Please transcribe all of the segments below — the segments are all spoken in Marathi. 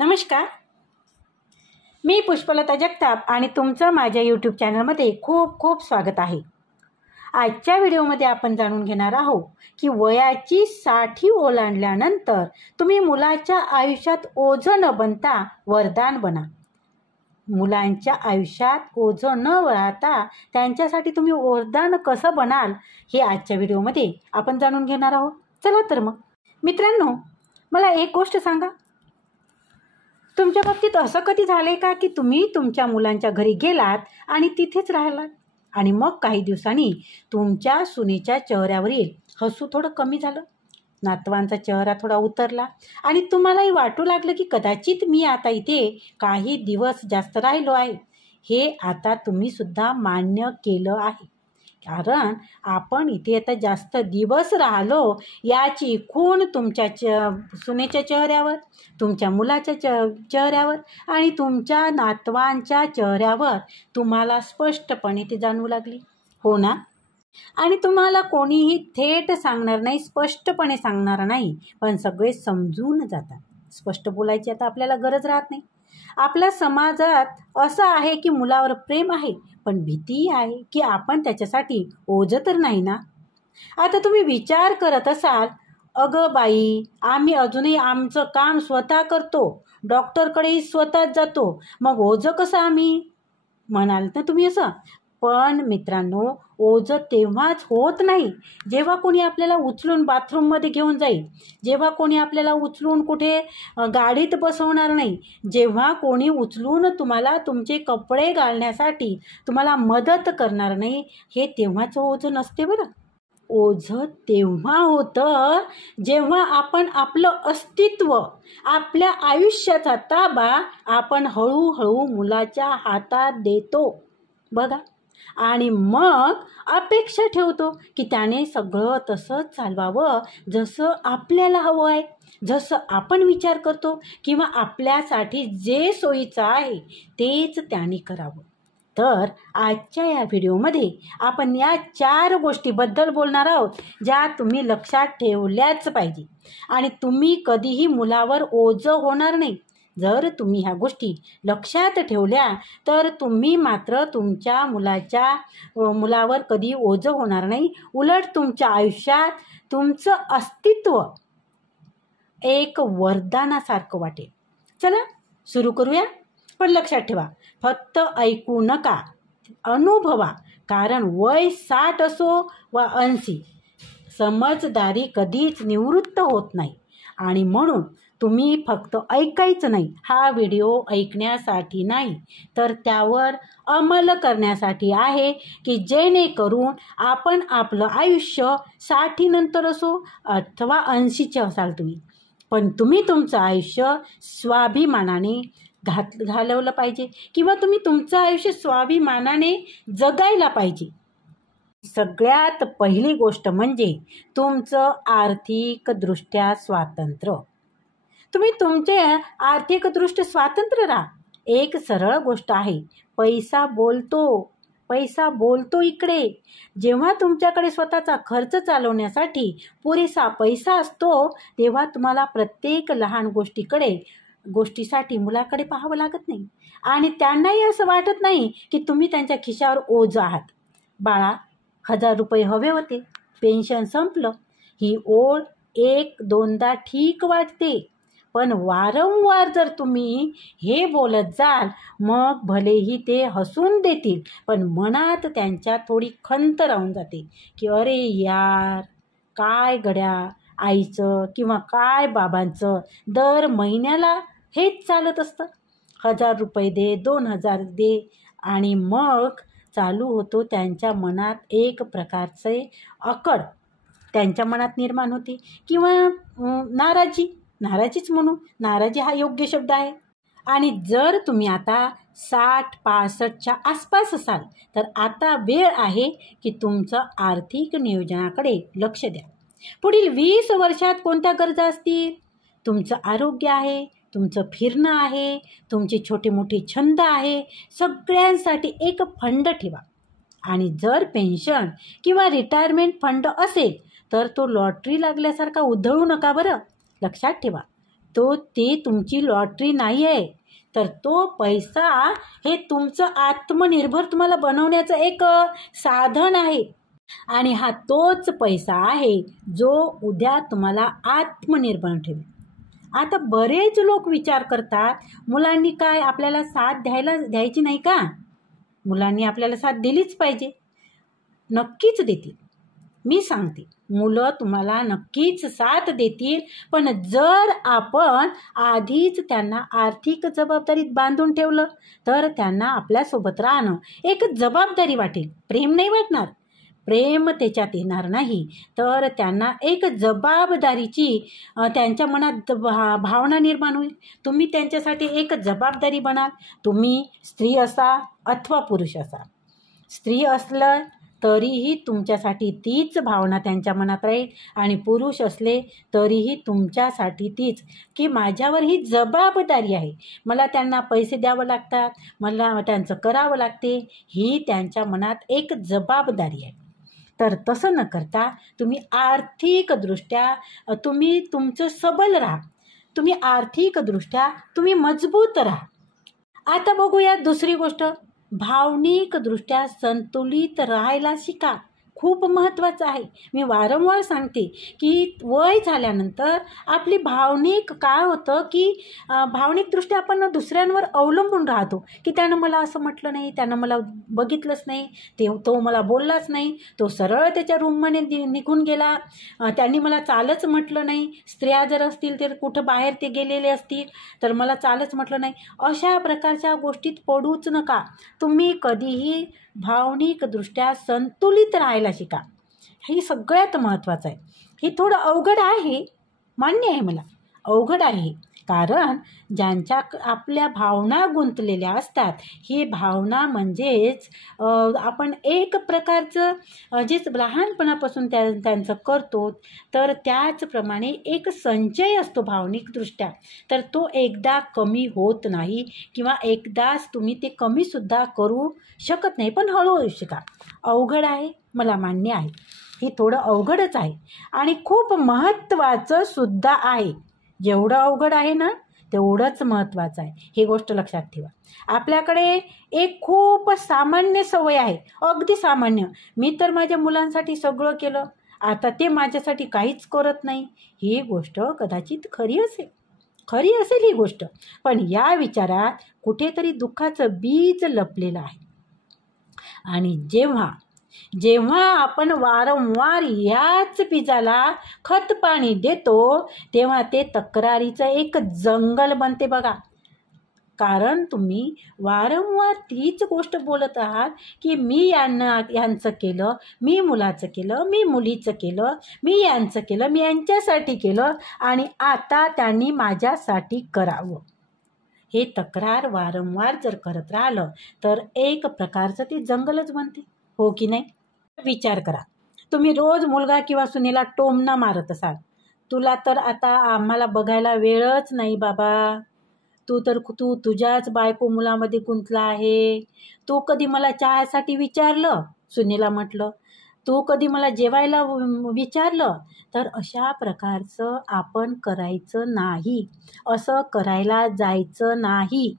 नमस्कार, मी पुष्पलता जगताप आणि तुमचं माझ्या यूट्यूब चॅनलमध्ये खूप खूप स्वागत आहे. आजच्या व्हिडिओमध्ये आपण जाणून घेणार आहोत की वयाची 60 ओलांडल्यानंतर तुम्ही मुलाच्या आयुष्यात ओझं न बनता वरदान बना. मुलांच्या आयुष्यात ओझं न राहता त्यांच्यासाठी तुम्ही वरदान कसं बनाल हे आजच्या व्हिडिओमध्ये आपण जाणून घेणार आहोत. चला तर मग मित्रांनो, मला एक गोष्ट सांगा, तुमच्या बाबतीत असं कधी झालंय का की तुम्ही तुमच्या मुलांच्या घरी गेलात आणि तिथेच राहिलात आणि मग काही दिवसांनी तुमच्या सुनेच्या चेहऱ्यावरील हसू थोडं कमी झालं, नातवांचा चेहरा थोडा उतरला आणि तुम्हालाही वाटू लागलं की कदाचित मी आता इथे काही दिवस जास्त राहिलो आहे. हे आता तुम्ही सुद्धा मान्य केलं आहे, कारण आपण इथे आता जास्त दिवस राहिलो याची खूण तुमच्या सुनेच्या चेहऱ्यावर, तुमच्या मुलाच्या चेहऱ्यावर आणि तुमच्या नातवांच्या चेहऱ्यावर तुम्हाला स्पष्टपणे ती जाणवू लागली, हो ना? आणि तुम्हाला कोणीही थेट सांगणार नाही, स्पष्टपणे सांगणार नाही, पण सगळे समजून जातात. स्पष्ट बोलायची आता आपल्याला गरज राहत नाही. आपल्या समाजात असं आहे की मुलावर प्रेम आहे, पण भीती आहे की आपण त्याच्यासाठी ओझं तर नाही ना. आता तुम्ही विचार करत असाल, अगं बाई, आम्ही अजूनही आमचं काम स्वतः करतो, डॉक्टरकडेही स्वतःच जातो, मग ओझं कसं आम्ही म्हणाल ना तुम्ही असं. पण मित्रांनो, ओझं तेव्हाच होत नाही जेव्हा कोणी आपल्याला उचलून बाथरूममध्ये घेऊन जाईल, जेव्हा कोणी आपल्याला उचलून कुठे गाडीत बसवणार नाही, जेव्हा कोणी उचलून तुम्हाला तुमचे कपडे घालण्यासाठी तुम्हाला मदत करणार नाही, हे तेव्हाच ओझं नसते बरं. ओझं तेव्हा होतं जेव्हा आपण आपलं अस्तित्व, आपल्या आयुष्याचा ताबा आपण हळूहळू मुलाच्या हातात देतो बघा, आणि मग अपेक्षा ठेवतो की त्याने सगळं तसंच चालवावं जसं आपल्याला हवं आहे, जसं आपण विचार करतो, किंवा आपल्यासाठी जे सोयीचं आहे तेच त्याने करावं. तर आजच्या या व्हिडिओमध्ये आपण या 4 गोष्टीबद्दल बोलणार आहोत, ज्या तुम्ही लक्षात ठेवल्याच पाहिजे आणि तुम्ही कधीही मुलावर ओझं होणार नाही. जर तुम्ही ह्या गोष्टी लक्षात ठेवल्या तर तुम्ही मात्र तुमच्या मुलावर कधी ओझं होणार नाही. उलट तुमच्या आयुष्यात तुमचं अस्तित्व एक वरदानासारखं वाटेल. चला सुरू करूया. पण लक्षात ठेवा, फक्त ऐकू नका, अनुभवा. कारण वय 60 असो वा 80, समजदारी कधीच निवृत्त होत नाही. आणि म्हणून तुम्ही फक्त ऐकायचं नाही, हा व्हिडिओ ऐकण्यासाठी नाही तर त्यावर अंमल करण्यासाठी आहे, की जेणेकरून आपण आपलं आयुष्य 60 नंतर असो अथवा 80चे असाल तुम्ही, पण तुम्ही तुमचं आयुष्य स्वाभिमानाने घालवलं पाहिजे, किंवा तुम्ही तुमचं आयुष्य स्वाभिमानाने जगायला पाहिजे. सगळ्यात पहिली गोष्ट म्हणजे तुमचं आर्थिकदृष्ट्या स्वातंत्र्य. तुम्ही तुमचे आर्थिकदृष्ट्या स्वतंत्र राहा. एक सरळ गोष्ट आहे, पैसा बोलतो इकडे. जेव्हा तुमच्याकडे स्वतःचा खर्च चालवण्यासाठी पुरेसा पैसा असतो, तेव्हा तुम्हाला प्रत्येक लहान गोष्टीसाठी मुलाकडे पाहावं लागत नाही आणि त्यांनाही असं वाटत नाही की तुम्ही त्यांच्या खिशावर ओझं आहात. बाळा, 1000 रुपये हवे होते, पेन्शन संपलं. ही ओढ 1-2दा ठीक वाटते, पण वारंवार जर तुम्ही हे बोलत जाल, मग भलेही ते हसून देतील, पण मनात त्यांच्या थोडी खंत राहून जाते की अरे यार, काय गड्या आईचं किंवा काय बाबांचं दर महिन्याला हेच चालत असतं, 1000 रुपये दे, 2000 दे. आणि मग चालू होतो त्यांच्या मनात एक प्रकारचे अकड त्यांच्या मनात निर्माण होते, किंवा नाराजीच म्हणू, नाराजी हा योग्य शब्द आहे. आणि जर तुम्ही आता 60-65च्या आसपास असाल तर आता वेळ आहे की तुमचं आर्थिक नियोजनाकडे लक्ष द्या. पुढील 20 वर्षात कोणत्या गरजा असतील? तुमचं आरोग्य आहे, तुमचं फिरणं आहे, तुमचे छोटे मोठे छंद आहे, सगळ्यांसाठी एक फंड ठेवा. आणि जर पेन्शन किंवा रिटायरमेंट फंड असेल तर तो लॉटरी लागल्यासारखा उधळू नका बरं. लक्षात ठेवा, ती तुमची लॉटरी नाही आहे, तर तो पैसा हे तुमचं आत्मनिर्भर तुम्हाला बनवण्याचं एक साधन आहे. आणि हा तोच पैसा आहे जो उद्या तुम्हाला आत्मनिर्भर ठेवेल. आता बरेच लोक विचार करतात, मुलांनी काय आपल्याला साथ द्यायची नाही का? मुलांनी आपल्याला साथ दिलीच पाहिजे. नक्कीच देतील. मी सांगते, मुलं तुम्हाला नक्कीच साथ देतील, पण जर आपण आधीच त्यांना आर्थिक जबाबदारीत बांधून ठेवलं तर त्यांना आपल्यासोबत राहणं एक जबाबदारी वाटेल, प्रेम नाही वाटणार. प्रेम त्याच्यात येणार नाही, तर त्यांना एक जबाबदारीची त्यांच्या मनात भावना निर्माण होईल. तुम्ही त्यांच्यासाठी एक जबाबदारी बनाल. तुम्ही स्त्री असा अथवा पुरुष असा. स्त्री असलं तरीही तुमच्यासाठी तीच भावना त्यांच्या मनात राहील, आणि पुरुष असले तरीही तुमच्यासाठी तीच, की माझ्यावर ही जबाबदारी आहे, मला त्यांना पैसे द्यावं लागतात, मला त्यांचं करावं लागते, ही त्यांच्या मनात एक जबाबदारी आहे. तर तसं न करता तुम्ही आर्थिकदृष्ट्या तुमचं सबल राहा, तुम्ही आर्थिकदृष्ट्या तुम्ही मजबूत राहा. आता बघूया दुसरी गोष्ट, भावनिकदृष्ट्या संतुलित राहायला शिका. खूप महत्त्वाचं आहे. मी वारंवार सांगते की वय झाल्यानंतर आपली भावनिक काय होतं की भावनिकदृष्ट्या आपण दुसऱ्यांवर अवलंबून राहतो, की त्यानं मला असं म्हटलं नाही, त्यानं मला बघितलंच नाही, तो मला बोललाच नाही, तो सरळ त्याच्या रूममध्ये निघून गेला, त्यांनी मला चालच म्हटलं नाही. स्त्रिया जर असतील तर कुठं बाहेर ते गेलेले असतील तर मला चालच म्हटलं नाही. अशा प्रकारच्या गोष्टीत पडूच नका. तुम्ही कधीही भावनिकदृष्ट्या संतुलित राहायला शिका. हे सगळ्यात महत्त्वाचं आहे. हे थोडं अवघड आहे, मान्य आहे मला, अवघड आहे. कारण ज्यांच्या आपल्या भावना गुंतलेल्या असतात, ही भावना म्हणजेच आपण एक प्रकारचं जे लहानपणापासून त्यांचं करतो, तर त्याचप्रमाणे एक संचय असतो भावनिकदृष्ट्या, तर तो एकदा कमी होत नाही, किंवा एकदाच तुम्ही ते कमीसुद्धा करू शकत नाही. पण हळूहळू शिका. अवघड आहे, मला मान्य आहे, हे थोडं अवघडच आहे आणि खूप महत्त्वाचं सुद्धा आहे. जेवढं अवघड आहे ना तेवढंच महत्त्वाचं आहे, ही गोष्ट लक्षात ठेवा. आपल्याकडे एक खूप सामान्य सवय आहे, अगदी सामान्य. मी तर माझ्या मुलांसाठी सगळं केलं, आता ते माझ्यासाठी काहीच करत नाही. ही गोष्ट कदाचित खरी असेल ही गोष्ट, पण या विचारात कुठेतरी दुःखाचं बीज लपलेलं आहे. आणि जेव्हा आपण वारंवार याच बीजाला खत पाणी देतो, तेव्हा ते तक्रारीचं एक जंगल बनते बघा. कारण तुम्ही वारंवार तीच गोष्ट बोलत आहात की मी यांचं केलं, मी मुलाचं केलं, मी मुलीचं केलं, मी यांचं केलं, मी यांच्यासाठी केलं, आणि आता त्यांनी माझ्यासाठी करावं. हे तक्रार वारंवार जर करत राहिलं तर एक प्रकारचं ते जंगलच बनते, हो की नाही? विचार करा, तुम्ही रोज मुलगा किंवा सुनेला टोमणं मारत असाल, तुला तर आता आम्हाला बघायला वेळच नाही बाबा, तू तुझ्याच बायको मुलामध्ये गुंतला आहे, तू कधी मला चहासाठी विचारलं, सुनेला म्हटलं, तू कधी मला जेवायला विचारलं. तर अशा प्रकारचं आपण करायचं नाही, असं करायला जायचं नाही.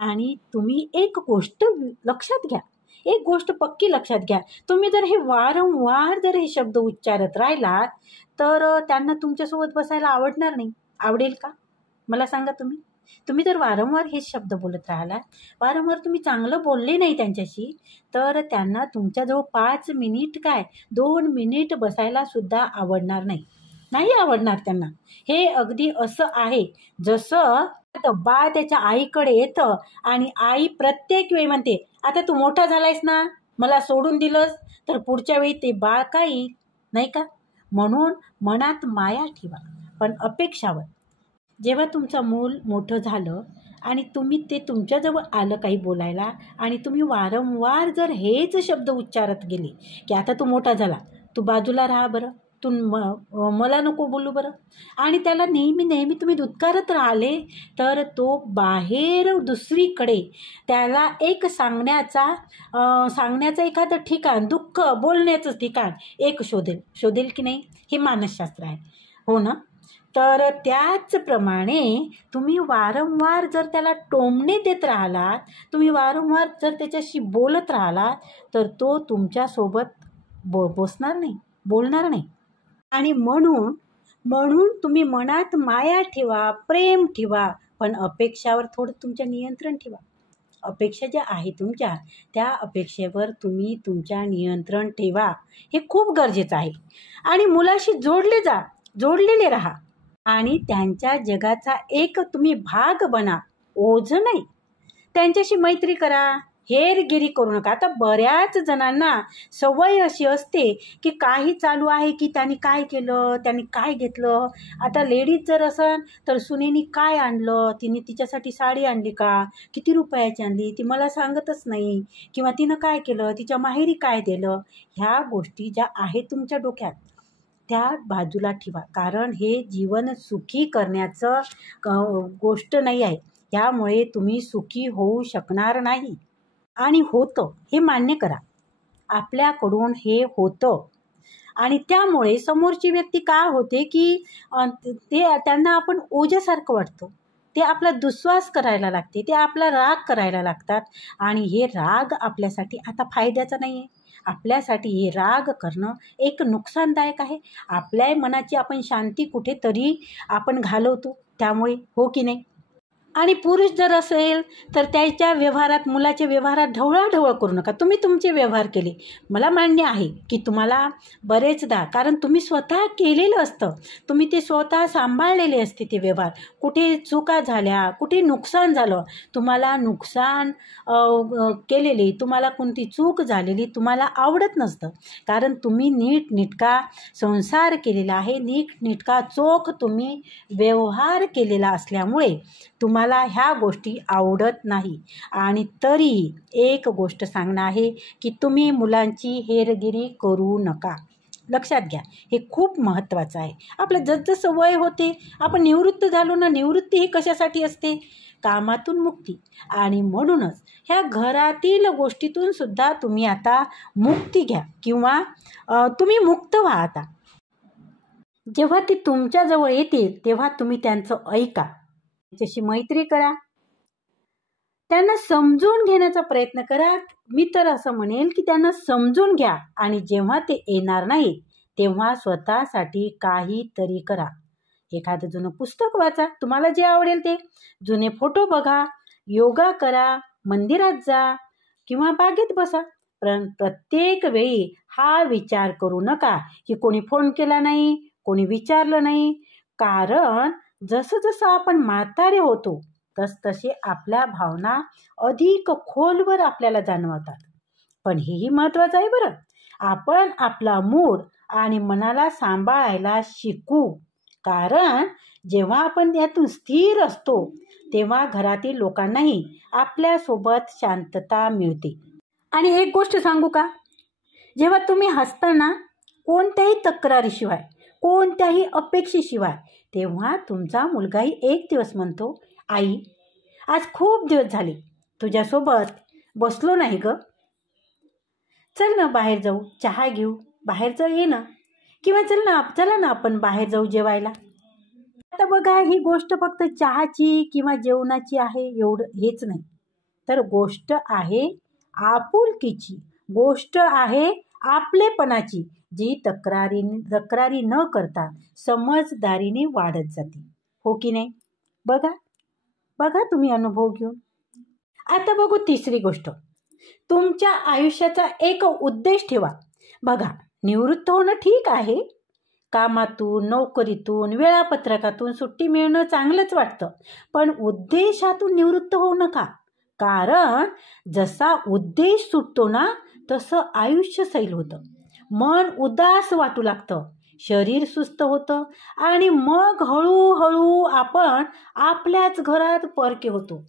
आणि तुम्ही एक गोष्ट लक्षात घ्या, एक गोष्ट पक्की लक्षात घ्या, तुम्ही जर हे वारंवार जर हे शब्द उच्चारत राहिलात तर त्यांना तुमच्यासोबत बसायला आवडणार नाही. आवडेल का मला सांगा? तुम्ही जर वारंवार हे शब्द बोलत राहिला, वारंवार तुम्ही चांगलं बोलले नाही त्यांच्याशी, तर त्यांना तुमच्याजवळ 5 मिनिट काय 2 मिनिट बसायला सुद्धा नाही आवडणार त्यांना. हे अगदी असं आहे जसं बाळ त्याच्या आईकडे येतं आणि आई प्रत्येक वेळी म्हणते, आता तू मोठा झालायस ना, मला सोडून दिलंस तर पुढच्या वेळी ते बाळ काय येईल, नाही का? म्हणून मनात माया ठेवा, पण अपेक्षावर. जेव्हा तुमचं मूल मोठं झालं आणि ते तुमच्याजवळ आलं काही बोलायला, आणि तुम्ही वारंवार जर हेच शब्द उच्चारत गेले की आता तू मोठा झाला, तू बाजूला राहा बरं, तू मला नको बोलू बरं, आणि त्याला नेहमी तुम्ही दुत्कारत राहिले, तर तो बाहेर दुसरीकडे त्याला एक सांगण्याचं एखादं ठिकाण, दुःख बोलण्याचं ठिकाण एक शोधेल की नाही? हे मानसशास्त्र आहे, हो ना? तर त्याचप्रमाणे तुम्ही वारंवार जर त्याला टोमणे देत राहिलात, तुम्ही वारंवार जर त्याच्याशी बोलत राहिलात, तर तो तुमच्यासोबत बसणार नाही, बोलणार नाही. आणि म्हणून तुम्ही मनात माया ठेवा, प्रेम ठेवा, पण अपेक्षावर थोडं तुमच्या नियंत्रण ठेवा. अपेक्षा ज्या आहे तुमच्या, त्या अपेक्षेवर तुम्ही तुमच्या नियंत्रण ठेवा. हे खूप गरजेचं आहे. आणि मुलाशी जोडलेले राहा आणि त्यांच्या जगाचा एक तुम्ही भाग बना, ओझं नाही. त्यांच्याशी मैत्री करा, हेरगिरी करू नका. आता बऱ्याच जणांना सवय अशी असते की काही चालू आहे की त्यांनी काय केलं, त्यांनी काय घेतलं. आता लेडीज जर असेल तर सुनेनी काय आणलं, तिने तिच्यासाठी साडी आणली का, किती रुपयाची आणली, ती मला सांगतच नाही, किंवा तिनं काय केलं, तिच्या माहेरी काय दिलं. ह्या गोष्टी ज्या आहेत तुमच्या डोक्यात, त्या बाजूला ठेवा. कारण हे जीवन सुखी करण्याचं गोष्ट नाही आहे. त्यामुळे तुम्ही सुखी होऊ शकणार नाही. आणि होतं हे मान्य करा, आपल्याकडून हे होतं. आणि त्यामुळे समोरची व्यक्ती काय होते की त्यांना आपण ओझ्यासारखं वाटतं. ते आपला दुस्वास करायला लागते, ते आपला राग करायला लागतात. आणि हे राग आपल्यासाठी आता फायद्याचं नाही आहे. आपल्यासाठी हे राग करणं एक नुकसानदायक आहे. आपल्या मनाची आपण शांती कुठेतरी आपण घालवतो त्यामुळे, हो की नाही. आणि पुरुष जर असेल तर त्याच्या व्यवहारात, मुलाच्या व्यवहारात ढवळाढवळ करू नका. तुम्ही तुमचे व्यवहार केले, मला मान्य आहे की तुम्हाला बरेचदा, कारण तुम्ही स्वतः केलेलं असतं, तुम्ही ते स्वतः सांभाळलेले असते ते व्यवहार. कुठे चुका झाल्या, कुठे नुकसान झालं, तुम्हाला नुकसान केलेली, तुम्हाला कोणती चूक झालेली तुम्हाला आवडत नसतं. कारण तुम्ही नीटनेटका संसार केलेला आहे, नीटनेटका चोख तुम्ही व्यवहार केलेला असल्यामुळे तुम्हाला ह्या गोष्टी आवडत नाही. आणि तरीही एक गोष्ट सांगणं आहे की तुम्ही मुलांची हेरगिरी करू नका. लक्षात घ्या, हे खूप महत्त्वाचं आहे. आपलं जसजसं वय होते, आपण निवृत्त झालो ना, निवृत्ती ही कशासाठी असते, कामातून मुक्ती. आणि म्हणूनच ह्या घरातील गोष्टीतून सुद्धा तुम्ही आता मुक्ती घ्या, किंवा तुम्ही मुक्त व्हा. आता जेव्हा ती तुमच्याजवळ येतील तेव्हा तुम्ही त्यांचं ऐका, त्याच्याशी मैत्री करा, त्यांना समजून घेण्याचा प्रयत्न करा. मी तर असं म्हणेल की त्यांना समजून घ्या. आणि जेव्हा ते येणार नाही तेव्हा स्वतःसाठी काहीतरी करा. एखादं जुनं पुस्तक वाचा, तुम्हाला जे आवडेल ते, जुने फोटो बघा, योगा करा, मंदिरात जा, किंवा बागेत बसा. पण प्रत्येक वेळी हा विचार करू नका की कोणी फोन केला नाही, कोणी विचारलं नाही. कारण जसं जसं आपण म्हातारे होतो तसतसे आपल्या भावना अधिक खोलवर आपल्याला जाणवतात. पण हेही महत्त्वाचं आहे बरं, आपण आपला मूड आणि मनाला सांभाळायला शिकू. कारण जेव्हा आपण यातून स्थिर असतो तेव्हा घरातील लोकांनाही आपल्यासोबत शांतता मिळते. आणि एक गोष्ट सांगू का, जेव्हा तुम्ही हसताना कोणत्याही तक्रारीशिवाय, कोणत्याही अपेक्षेशिवाय, तेव्हा तुमचा मुलगाही एक दिवस म्हणतो, आई आज खूप दिवस झाले तुझ्यासोबत बसलो नाही ग, चल ना बाहेर जाऊ, चहा घेऊ, बाहेरचं ये ना, किंवा चला ना आपण बाहेर जाऊ जेवायला. आता बघा, ही गोष्ट फक्त चहाची किंवा जेवणाची आहे एवढं हेच नाही, तर गोष्ट आहे आपुलकीची, गोष्ट आहे आपलेपणाची, जी तक्रारी न करता समजदारीने वाढत जाते, हो की नाही. बघा तुम्ही अनुभव घेऊन. आता बघू तिसरी गोष्ट, तुमच्या आयुष्याचा एक उद्देश ठेवा. बघा, निवृत्त होणं ठीक आहे, कामातून, नोकरीतून, वेळापत्रकातून सुट्टी मिळणं चांगलंच वाटतं, पण उद्देशातून निवृत्त होऊ नका. कारण जसा उद्देश सुटतो ना तसं आयुष्य सैल होतं, मन उदास वाटू लागतं, शरीर सुस्त होतं, आणि मग हळूहळू आपण आपल्याच घरात परके होतो.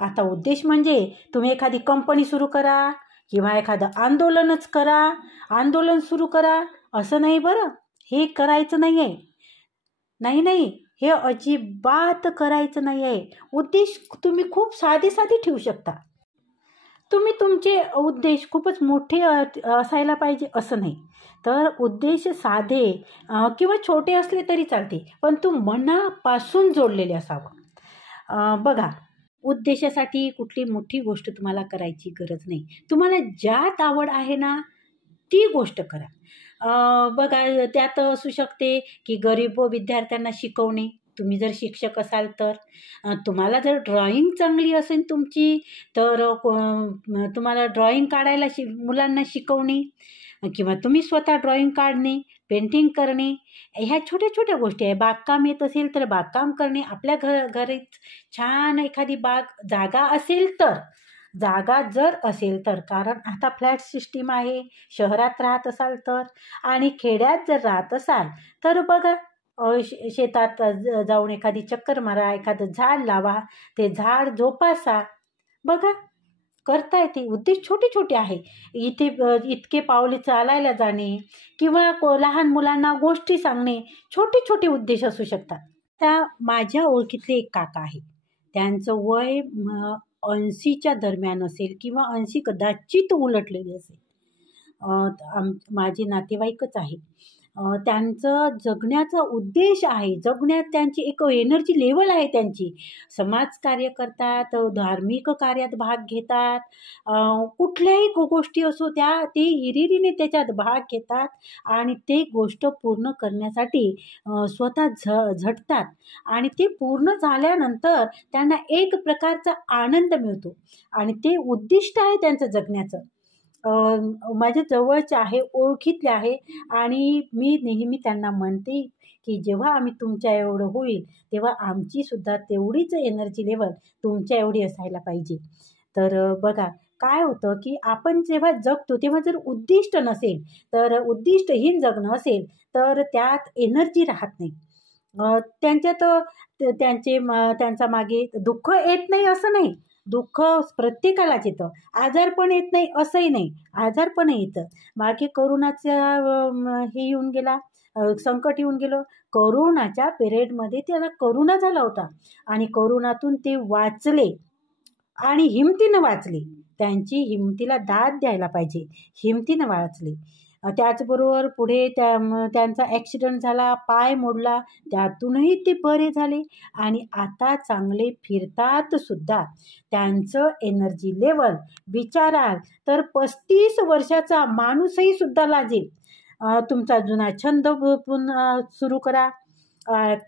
आता उद्देश म्हणजे तुम्ही एखादी कंपनी सुरू करा, किंवा एखादं आंदोलन सुरू करा, असं नाही बरं. हे करायचं नाही आहे, नाही, हे अजिबात करायचं नाही आहे. उद्देश तुम्ही खूप साधे ठेवू शकता. तुम्ही तुमचे उद्देश खूपच मोठे असायला पाहिजे असं नाही. तर उद्देश साधे किंवा छोटे असले तरी चालते, पण तू मनापासून जोडलेले असावं. बघा, उद्देशासाठी कुठली मोठी गोष्ट तुम्हाला करायची गरज नाही. तुम्हाला ज्यात आवड आहे ना, ती गोष्ट करा. बघा, त्यात असू शकते की गरीब विद्यार्थ्यांना शिकवणे. तुम्ही जर शिक्षक असाल तर. तुम्हाला जर ड्रॉइंग चांगली असेल तुमची, तर तुम्हाला ड्रॉइंग काढायला मुलांना शिकवणे किंवा तुम्ही स्वतः ड्रॉइंग काढणे, पेंटिंग करणे, ह्या छोट्या-छोट्या गोष्टी आहे. बागकाम येत असेल तर बागकाम करणे. आपल्या घरीच छान एखादी जागा असेल तर, जागा जर असेल तर, कारण आता फ्लॅट सिस्टीम आहे, शहरात राहत असाल तर, आणि खेड्यात जर राहत असाल तर बघा, शेतात जाऊन एखादी चक्कर मारा, एखादं झाड लावा, ते झाड जोपासा. बघा, करता येते. उद्देश छोटे-छोटे आहे. इतके पावले चालायला जाणे किंवा लहान मुलांना गोष्टी सांगणे, छोटे-छोटे उद्देश असू शकतात. त्या माझ्या ओळखीतले एक काका आहे. त्यांचं वय 80च्या दरम्यान असेल किंवा 80 कदाचित उलटलेली असेल. माझे नातेवाईकच आहे. त्यांचं जगण्याचा उद्देश आहे, जगण्यात त्यांची एक एनर्जी लेव्हल आहे त्यांची. समाजकार्य करतात, धार्मिक कार्यात भाग घेतात, कुठल्याही गोष्टी असो ते हिरिरीने त्याच्यात भाग घेतात आणि ते गोष्ट पूर्ण करण्यासाठी स्वतः झटतात आणि ते पूर्ण झाल्यानंतर त्यांना एक प्रकारचा आनंद मिळतो आणि ते उद्दिष्ट आहे त्यांचं जगण्याचं. माझ्या जवळचे आहे, ओळखीतले आहे आणि मी नेहमी त्यांना म्हणते की जेव्हा आम्ही तुमच्या एवढं होईल तेव्हा आमचीसुद्धा तेवढीच एनर्जी लेव्हल तुमच्या एवढी असायला पाहिजे. तर बघा, काय होतं की आपण जेव्हा जगतो तेव्हा जर उद्दिष्ट नसेल, तर उद्दिष्टहीन जगणं असेल तर त्यात एनर्जी राहत नाही. त्यांच्यात त्यांच्या मागे दुःख येत नाही असं नाही. दुःख प्रत्येकालाच येतं. आजारपण येत नाही असंही नाही. आजारपण येतं. मागे करोनाचा हे येऊन गेला, संकट येऊन गेलं. करोनाच्या पिरियडमध्ये त्याला करोना झाला होता आणि करोनातून ते वाचले आणि हिमतीनं वाचले. त्यांची हिमतीला दाद द्यायला पाहिजे. हिमतीनं वाचले. त्याचबरोबर पुढे त्यांचा ॲक्सिडेंट झाला, पाय मोडला, त्यातूनही ते बरे झाले आणि आता चांगले फिरतात सुद्धा. त्यांचं एनर्जी लेव्हल विचाराल तर 35 वर्षाचा माणूसही सुद्धा लाजेल. तुमचा जुना छंद पुन्हा सुरू करा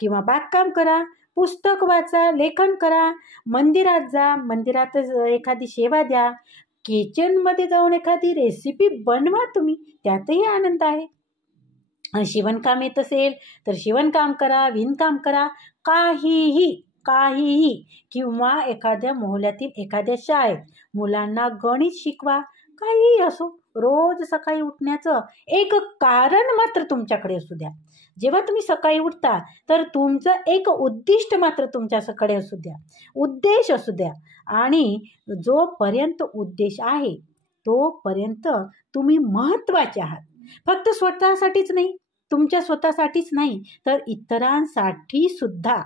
किंवा बागकाम करा, पुस्तक वाचा, लेखन करा, मंदिरात जा, मंदिरात एखादी सेवा द्या, किचनमध्ये जाऊन एखादी रेसिपी बनवा तुम्ही, त्यातही आनंद आहे. शिवणकाम येत असेल तर शिवणकाम करा, विणकाम करा, काहीही किंवा एखाद्या मोहल्ल्यातील एखाद्या शाळेत मुलांना गणित शिकवा, काहीही असो. रोज सकाळी उठण्याचं एक कारण मात्र तुमच्याकडे असू द्या. जेव्हा तुम्ही सकाळी उठता तर तुमचं एक उद्दिष्ट मात्र तुमच्याकडे असू द्या, उद्देश असू द्या आणि जोपर्यंत उद्देश आहे तोपर्यंत तुम्ही महत्त्वाचे आहात. फक्त स्वतःसाठीच नाही, तुमच्या स्वतःसाठीच नाही, तर इतरांसाठी सुद्धा.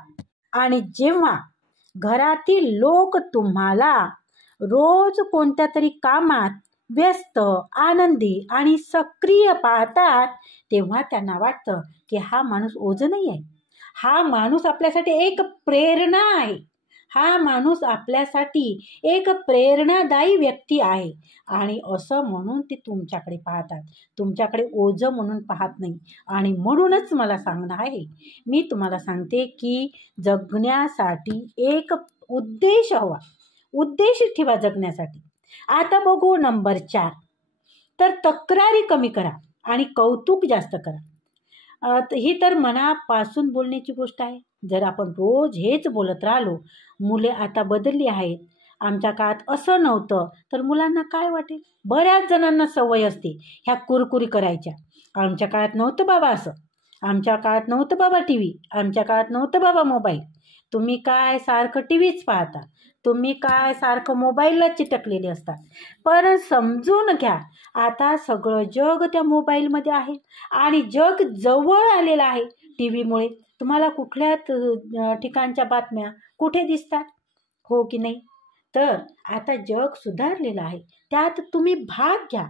आणि जेव्हा घरातील लोक तुम्हाला रोज कोणत्या तरी कामात व्यस्त, आनंदी आणि सक्रिय पाहतात, तेव्हा त्यांना वाटतं की हा माणूस ओझं नाही आहे, हा माणूस आपल्यासाठी एक प्रेरणा आहे, हा माणूस आपल्यासाठी एक प्रेरणादायी व्यक्ती आहे. आणि असं म्हणून ते तुमच्याकडे पाहतात, तुमच्याकडे ओझं म्हणून पाहत नाही. आणि म्हणूनच मला सांगणं आहे, मी तुम्हाला सांगते की जगण्यासाठी एक उद्देश हवा, उद्देश ठेवा जगण्यासाठी. आता बघू नंबर 4. तर तक्रारी कमी करा आणि कौतुक जास्त करा. ही तर मनापासून बोलण्याची गोष्ट आहे. जर आपण रोज हेच बोलत राहिलो, मुले आता बदलली आहेत, आमच्या काळात असं नव्हतं, तर मुलांना काय वाटेल? बऱ्याच जणांना सवय असते ह्या कुरकुरी करायच्या. आमच्या काळात नव्हतं बाबा असं, आमच्या काळात नव्हतं बाबा TV, आमच्या काळात नव्हतं बाबा मोबाईल. तुम्ही काय सारखं TVच पाहता, तुम्ही काय सारखं मोबाईलला चिटकलेले असतात. पण समजून घ्या, आता सगळं जग त्या मोबाईलमध्ये आहे आणि जग जवळ आलेलं आहे. TVमुळे तुम्हाला कुठल्या ठिकाणच्या बातम्या कुठे दिसतात, हो की नाही? तर आता जग सुधारलेलं आहे, त्यात तुम्ही भाग घ्या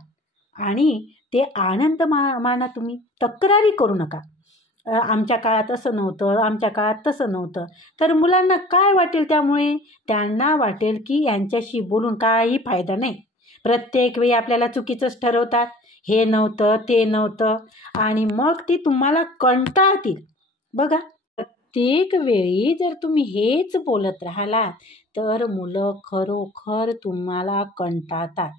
आणि ते आनंद माना. तुम्ही तक्रारी करू नका, आमच्या काळात असं नव्हतं, आमच्या काळात तसं नव्हतं. तर मुलांना काय वाटेल त्यामुळे? त्यांना वाटेल की यांच्याशी बोलून काही फायदा नाही. प्रत्येक वेळी आपल्याला चुकीचंच ठरवतात, हे नव्हतं ते नव्हतं, आणि मग ती तुम्हाला कंटाळतील. बघा, प्रत्येक वेळी जर तुम्ही हेच बोलत राहिलात तर मुलं खरोखर तुम्हाला कंटाळतात,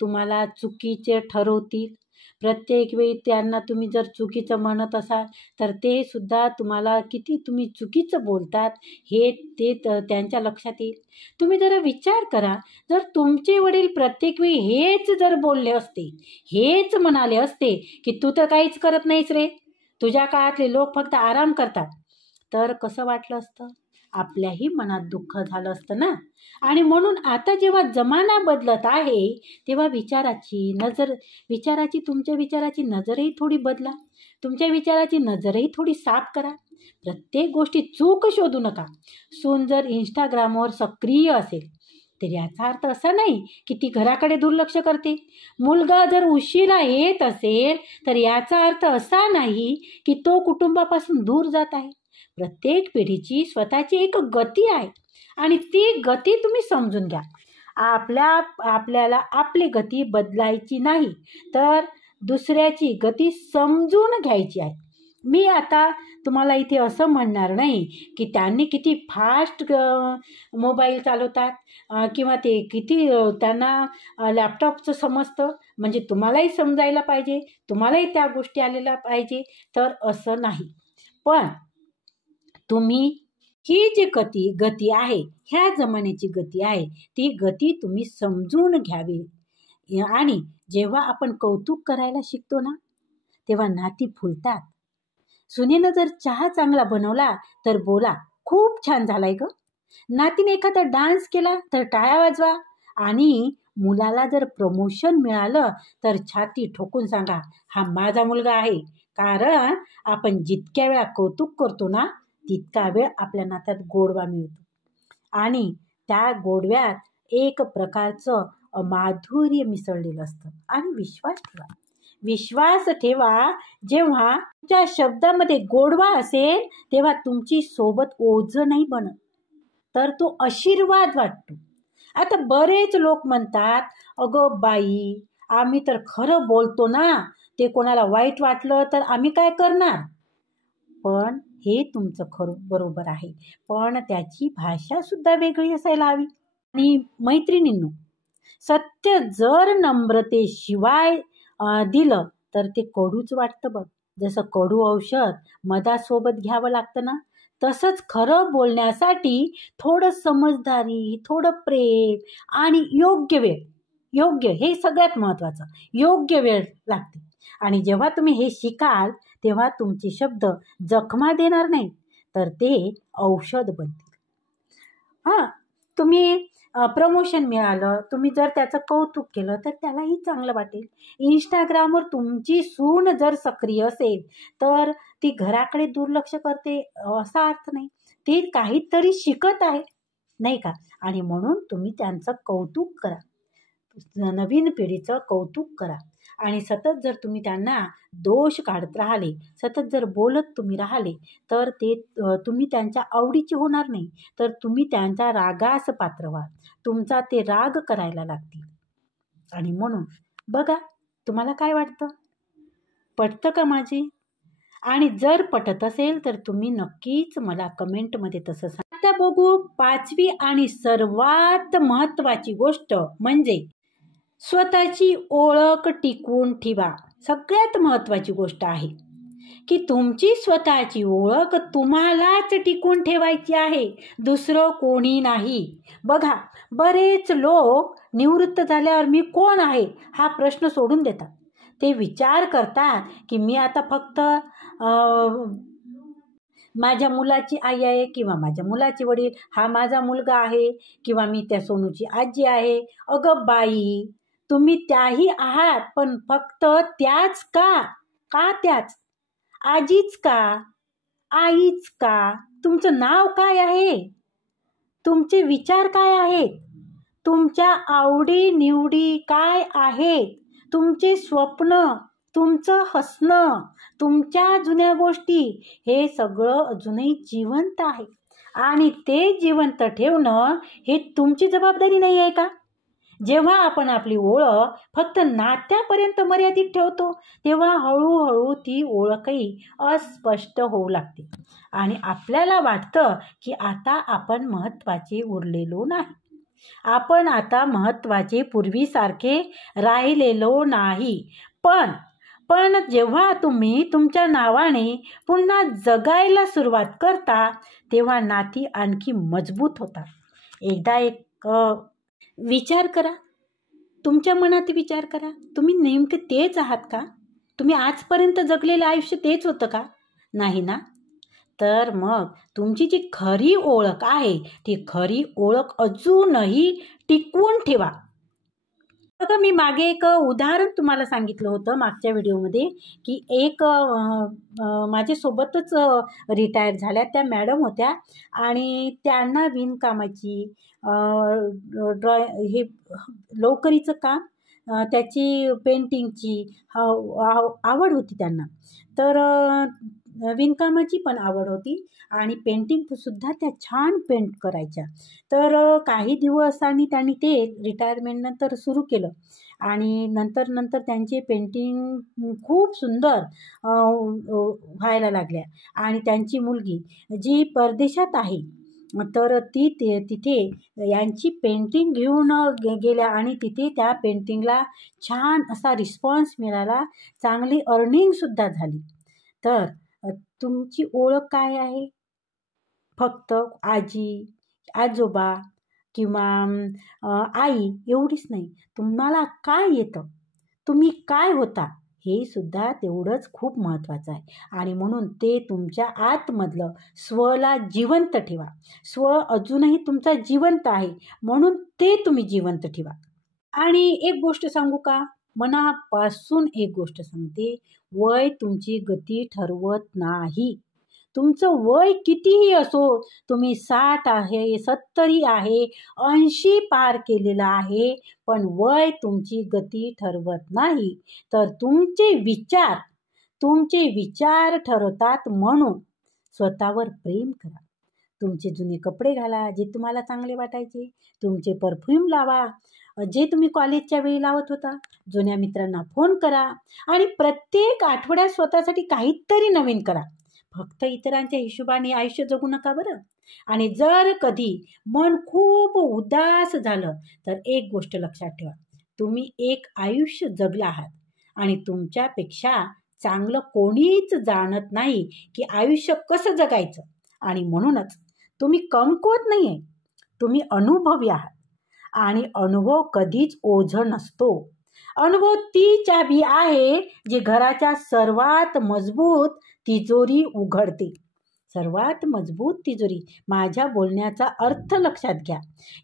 तुम्हाला चुकीचे ठरवतील. प्रत्येक वेळी त्यांना तुम्ही जर चुकीचं म्हणत असाल तर ते सुद्धा तुम्हाला किती तुम्ही चुकीचं बोलतात हे त्यांच्या लक्षात येईल. तुम्ही जरा विचार करा, जर तुमचे वडील प्रत्येक वेळी हेच जर बोलले असते, हेच म्हणाले असते की तू तर काहीच करत नाहीस रे, तुझ्या काळातले लोक फक्त आराम करतात, तर कसं वाटलं असतं? आपल्याही मनात दुःख झालं असतं ना. आणि म्हणून आता जेव्हा जमाना बदलत आहे तेव्हा तुमच्या विचाराची नजरही थोडी बदला, तुमच्या विचाराची नजरही थोडी साफ करा. प्रत्येक गोष्टी चूक शोधू नका. सून जर इंस्टाग्रामवर सक्रिय असेल तर याचा अर्थ असा नाही की ती घराकडे दुर्लक्ष करते. मुलगा जर उशिरा येत असेल तर याचा अर्थ असा नाही की तो कुटुंबापासून दूर जात आहे. प्रत्येक पिढीची स्वतःची एक गती आहे आणि ती गती तुम्ही समजून घ्या. आपल्याला आपली गती बदलायची नाही, तर दुसऱ्याची गती समजून घ्यायची आहे. मी आता तुम्हाला इथे असं म्हणणार नाही की त्यांनी किती फास्ट मोबाईल चालवतात किंवा ते किती त्यांना लॅपटॉपचं समजतं, म्हणजे तुम्हालाही समजायला पाहिजे, तुम्हालाही त्या गोष्टी आलेल्या पाहिजे, तर असं नाही. पण तुम्ही ही जी गती आहे, ह्या जमान्याची गती आहे, ती गती तुम्ही समजून घ्यावी. आणि जेव्हा आपण कौतुक करायला शिकतो ना, तेव्हा नाती फुलतात. सुनेनं जर चहा चांगला बनवला तर बोला, खूप छान झालाय ग. नातीने एखादा डान्स केला तर टाळ्या वाजवा. आणि मुलाला जर प्रमोशन मिळालं तर छाती ठोकून सांगा, हा माझा मुलगा आहे. कारण आपण जितक्या वेळा कौतुक करतो ना, तितका वेळ आपल्या नात्यात गोडवा मिळतो. आणि त्या गोडव्यात एक प्रकारचं माधुर्य मिसळलेलं असतं. आणि विश्वास ठेवा, जेव्हा तुमच्या शब्दामध्ये गोडवा असेल तेव्हा तुमची सोबत ओझं नाही बनत, तर तो आशीर्वाद वाटतो. आता बरेच लोक म्हणतात, अगं बाई, आम्ही तर खरं बोलतो ना, ते कोणाला वाईट वाटलं तर आम्ही काय करणार? पण हे तुमचं खरं बरोबर आहे, पण त्याची भाषा सुद्धा वेगळी असायला हवी. आणि मैत्रिणींनो, सत्य जर नम्रतेशिवाय दिलं तर ते कडूच वाटतं बघ. जसं कडू औषध मधासोबत घ्यावं लागतं ना, तसंच खरं बोलण्यासाठी थोडं समजदारी, थोडं प्रेम आणि योग्य हे सगळ्यात महत्त्वाचं, योग्य वेळ लागते. आणि जेव्हा तुम्ही हे शिकाल तेव्हा तुमचे शब्द जखमा देणार नाही, तर ते औषध बनतील. हां, तुम्ही प्रमोशन मिळालं, तुम्ही जर त्याचं कौतुक केलं तर त्यालाही चांगलं वाटेल. इंस्टाग्रामवर तुमची सून जर सक्रिय असेल तर ती घराकडे दुर्लक्ष करते असा अर्थ नाही. ती काहीतरी शिकत आहे, नाही का? आणि म्हणून तुम्ही त्यांचं कौतुक करा, नवीन पिढीचं कौतुक करा. आणि सतत जर तुम्ही त्यांना दोष काढत राहिले, सतत जर बोलत तुम्ही राहिले तर ते तुम्ही त्यांच्या आवडीचे होणार नाही, तर तुम्ही त्यांचा रागास पात्र व्हाल, तुमचा ते राग करायला लागतील. आणि म्हणून बघा, तुम्हाला काय वाटतं? पटतं का माझे? आणि जर पटत असेल तर तुम्ही नक्कीच मला कमेंटमध्ये तसं सांगा. आता बघू 5वी आणि सर्वात महत्त्वाची गोष्ट म्हणजे स्वतःची ओळख टिकवून ठेवा. सगळ्यात महत्त्वाची गोष्ट आहे की तुमची स्वतःची ओळख तुम्हालाच टिकवून ठेवायची आहे, दुसरं कोणी नाही. बघा, बरेच लोक निवृत्त झाल्यावर मी कोण आहे हा प्रश्न सोडून देतात. ते विचार करतात की मी आता फक्त माझ्या मुलाची आई आहे किंवा माझ्या मुलाचे वडील, हा माझा मुलगा आहे किंवा मी त्या सोनूची आजी आहे. अगं बाई, तुम्ही त्याही आहात, पण फक्त त्याच का? का त्याच? आजीच का? आईच का? तुमचं नाव काय आहे? तुमचे विचार काय आहेत? तुमच्या आवडी निवडी काय आहेत, तुमचे स्वप्न, तुमचं हसणं, तुमच्या जुन्या गोष्टी, हे सगळं अजूनही जिवंत आहे आणि ते जिवंत ठेवणं हे तुमची जबाबदारी नाही आहे का? जेव्हा आपण आपली ओळख फक्त नात्यापर्यंत मर्यादित ठेवतो तेव्हा हळूहळू ती ओळखही अस्पष्ट होऊ लागते आणि आपल्याला वाटतं की आता आपण महत्त्वाचे उरलेलो नाही, आपण आता महत्त्वाचे पूर्वीसारखे राहिलेलो नाही. पण पण जेव्हा तुम्ही तुमच्या नावाने पुन्हा जगायला सुरुवात करता तेव्हा नाती आणखी मजबूत होतात. एकदा एक विचार करा, तुमच्या मनात विचार करा, तुम्ही नेमकं तेच आहात का? तुम्ही आजपर्यंत जगलेलं आयुष्य तेच होतं का? नाही ना? तर मग तुमची जी खरी ओळख आहे ती खरी ओळख अजूनही टिकवून ठेवा. बघा, मी मागे एक उदाहरण तुम्हाला सांगितलं होतं मागच्या व्हिडिओमध्ये की एक माझ्यासोबतच रिटायर झाल्या त्या मॅडम होत्या आणि त्यांना विणकामाची हे लोकरीचं काम, त्याची पेंटिंगची आवड होती त्यांना. तर विणकामाची पण आवड होती आणि पेंटिंगसुद्धा त्या छान पेंट करायच्या. तर काही दिवसांनी त्यांनी ते रिटायरमेंटनंतर सुरू केलं आणि नंतर त्यांचे पेंटिंग खूप सुंदर व्हायला लागल्या आणि त्यांची मुलगी जी परदेशात आहे तर ती तिथे यांची पेंटिंग घेऊन गेल्या आणि तिथे त्या पेंटिंगला छान असा रिस्पॉन्स मिळाला, चांगली अर्निंगसुद्धा झाली. तर तुमची ओळख काय आहे? फक्त आजी आजोबा किंवा आई एवढीच नाही, तुम्हाला काय येतं, तुम्ही काय होता, हे सुद्धा तेवढंच खूप महत्त्वाचं आहे. आणि म्हणून ते तुमच्या आतमधलं स्वला जिवंत ठेवा. स्व अजूनही तुमचा जिवंत आहे म्हणून ते तुम्ही जिवंत ठेवा. आणि एक गोष्ट सांगू का, मनापासून एक गोष्ट सांगते, वय तुमची गती ठरवत नाही. तुमचं वय कितीही असो, तुम्ही 60 आहे, 70 आहे, 80 पार केलेलं आहे, पण वय तुमची गती ठरवत नाही. तर तुमचे विचार ठरवतात. म्हणून स्वतःवर प्रेम करा. तुमचे जुने कपडे घाला जे तुम्हाला चांगले वाटायचे, तुमचे परफ्यूम लावा जे तुम्ही कॉलेजच्या वेळी लावत होता, जुन्या मित्रांना फोन करा आणि प्रत्येक आठवड्यात स्वतःसाठी काहीतरी नवीन करा. फक्त इतरांच्या हिशोबाने आयुष्य जगू नका बरं. आणि जर कधी मन खूप उदास झालं तर एक गोष्ट लक्षात ठेवा, तुम्ही एक आयुष्य जगला आहात आणि तुमच्यापेक्षा चांगलं कोणीच जाणत नाही की आयुष्य कसं जगायचं. आणि म्हणूनच तुम्ही कमकुवत नाही आहे, तुम्ही अनुभवी आहात आणि अनुभव कधीच ओझं नसतो. अनुभव ती चाबी आहे जी घराच्या सर्वात मजबूत तिजोरी उघडते. सर्वात मजबूत तिजोरी. माझ्या बोलण्याचा अर्थ लक्षात घ्या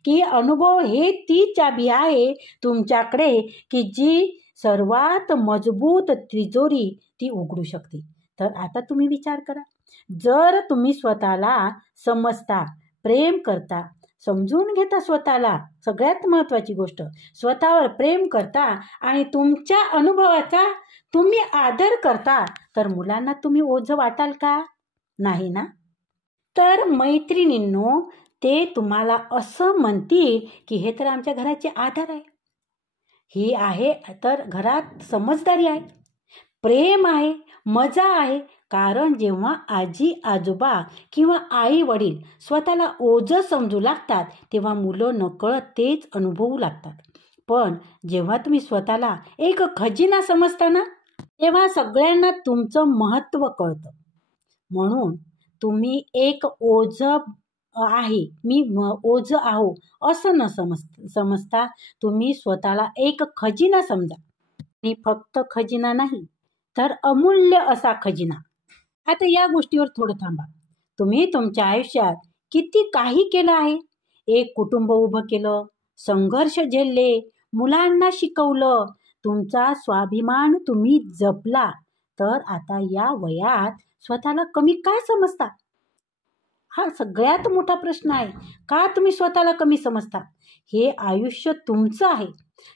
की अनुभव हे ती चाबी आहे तुमच्याकडे की जी सर्वात मजबूत तिजोरी ती उघडू शकते. तर आता तुम्ही विचार करा, जर तुम्ही स्वतःला समजता, प्रेम करता, समजून घेता स्वतःला, सगळ्यात महत्त्वाची गोष्ट स्वतःवर प्रेम करता आणि तुमच्या अनुभवाचा तुम्ही आदर करता, तर मुलांना तुम्ही ओझं वाटाल का? नाही ना? तर मैत्रिणींनो, ते तुम्हाला असं म्हणतील की हे तर आमच्या घराचे आधार आहे, ही आहे तर घरात समजदारी आहे, प्रेम आहे, मजा आहे. कारण जेव्हा आजी आजोबा किंवा आई वडील स्वतःला ओझं समजू लागतात तेव्हा मुलं नकळत तेच अनुभवू लागतात. पण जेव्हा तुम्ही स्वतःला एक खजिना समजता ना तेव्हा सगळ्यांना तुमचं महत्त्व कळतं. म्हणून तुम्ही एक ओझं आहे, मी ओझं आहो असं न समजता तुम्ही स्वतःला एक खजिना समजा. आणि फक्त खजिना नाही तर अमूल्य असा खजिना. आता या गोष्टीवर थोडं थांबा. तुम्ही तुमच्या आयुष्यात किती काही केलं आहे. एक कुटुंब उभं केलं, संघर्ष झेलले, मुलांना शिकवलं, तुमचा स्वाभिमान तुम्ही जपला. तर आता या वयात स्वतःला कमी का समजता? हा सगळ्यात मोठा प्रश्न आहे. का तुम्ही स्वतःला कमी समजता? हे आयुष्य तुमचं आहे,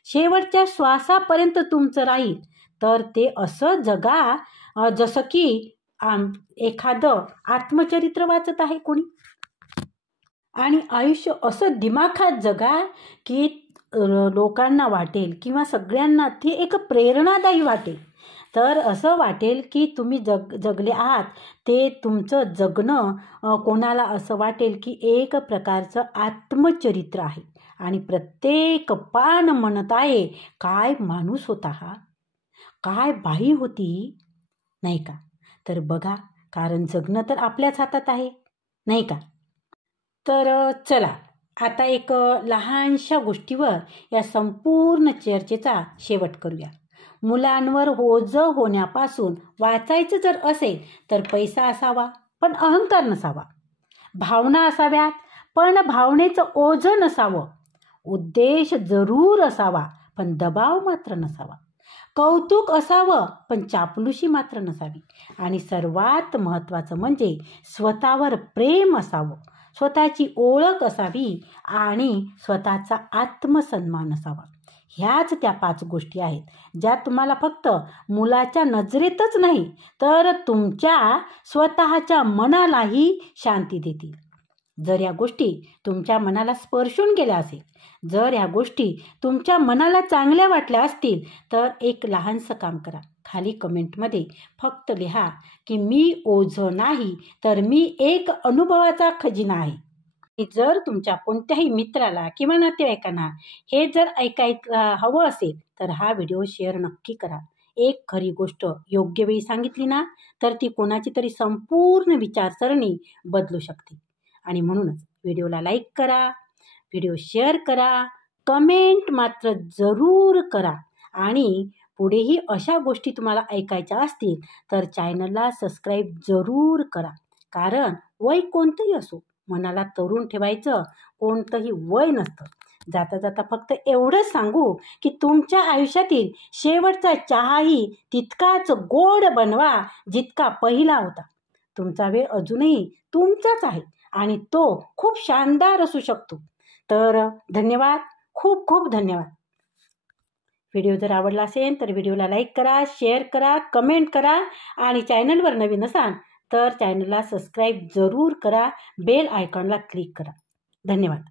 शेवटच्या श्वासापर्यंत तुमचं राहील. तर ते असं जगा जसं की एखादं आत्मचरित्र वाचत आहे कोणी. आणि आयुष्य असं दिमाखात जगा की लोकांना वाटेल किंवा सगळ्यांना ती एक प्रेरणादायी वाटेल. तर असं वाटेल की तुम्ही जगले आहात ते तुमचं जगणं कोणाला असं वाटेल की एक प्रकारचं आत्मचरित्र आहे. आणि प्रत्येक पान म्हणत आहे, काय माणूस होता हा, काय बाई होती, नाही का. तर बघा, कारण जगणं तर आपल्याच हातात आहे, नाही का. तर चला आता एक लहानशा गोष्टीवर या संपूर्ण चर्चेचा शेवट करूया. मुलांवर ओझं होण्यापासून वाचायचं जर असेल तर पैसा असावा पण अहंकार नसावा, भावना असाव्यात पण भावनेचं ओझं नसावं, उद्देश जरूर असावा पण दबाव मात्र नसावा, कौतुक असावं पण चापलुशी मात्र नसावी, आणि सर्वात महत्त्वाचं म्हणजे स्वतःवर प्रेम असावं, स्वतःची ओळख असावी आणि स्वतःचा आत्मसन्मान असावा. ह्याच त्या 5 गोष्टी आहेत ज्या तुम्हाला फक्त मुलाच्या नजरेतच नाही तर तुमच्या स्वतःच्या मनालाही शांती देतील. जर या गोष्टी तुमच्या मनाला स्पर्शून गेल्या असेल, जर या गोष्टी तुमच्या मनाला चांगल्या वाटल्या असतील तर एक लहानसं काम करा. खाली कमेंटमध्ये फक्त लिहा की मी ओझं नाही तर मी एक अनुभवाचा खजिना आहे. जर तुमच्या कोणत्याही मित्राला किंवा नातेवाईकांना हे जर ऐकायला हवं असेल तर हा व्हिडिओ शेअर नक्की करा. एक खरी गोष्ट योग्य वेळी सांगितली ना तर ती कोणाची तरी संपूर्ण विचारसरणी बदलू शकते. आणि म्हणूनच व्हिडिओला लाईक करा, व्हिडिओ शेअर करा, कमेंट मात्र जरूर करा. आणि पुढेही अशा गोष्टी तुम्हाला ऐकायच्या असतील तर चॅनलला सबस्क्राईब जरूर करा. कारण वय कोणतंही असो, मनाला तरुण ठेवायचं कोणतंही वय नसतं. जाता जाता फक्त एवढंच सांगू की तुमच्या आयुष्यातील शेवटचा चहाही तितकाच गोड बनवा जितका पहिला होता. तुमचा वेळ अजूनही तुमचाच आहे आणि तो खूप शानदार असू शकतो. तर धन्यवाद, खूप खूप धन्यवाद. व्हिडिओ जर आवडला असेल तर व्हिडिओला लाईक करा, शेअर करा, कमेंट करा आणि चॅनलवर नवीन असाल तर चॅनलला सबस्क्राईब जरूर करा, बेल आयकॉनला क्लिक करा. धन्यवाद.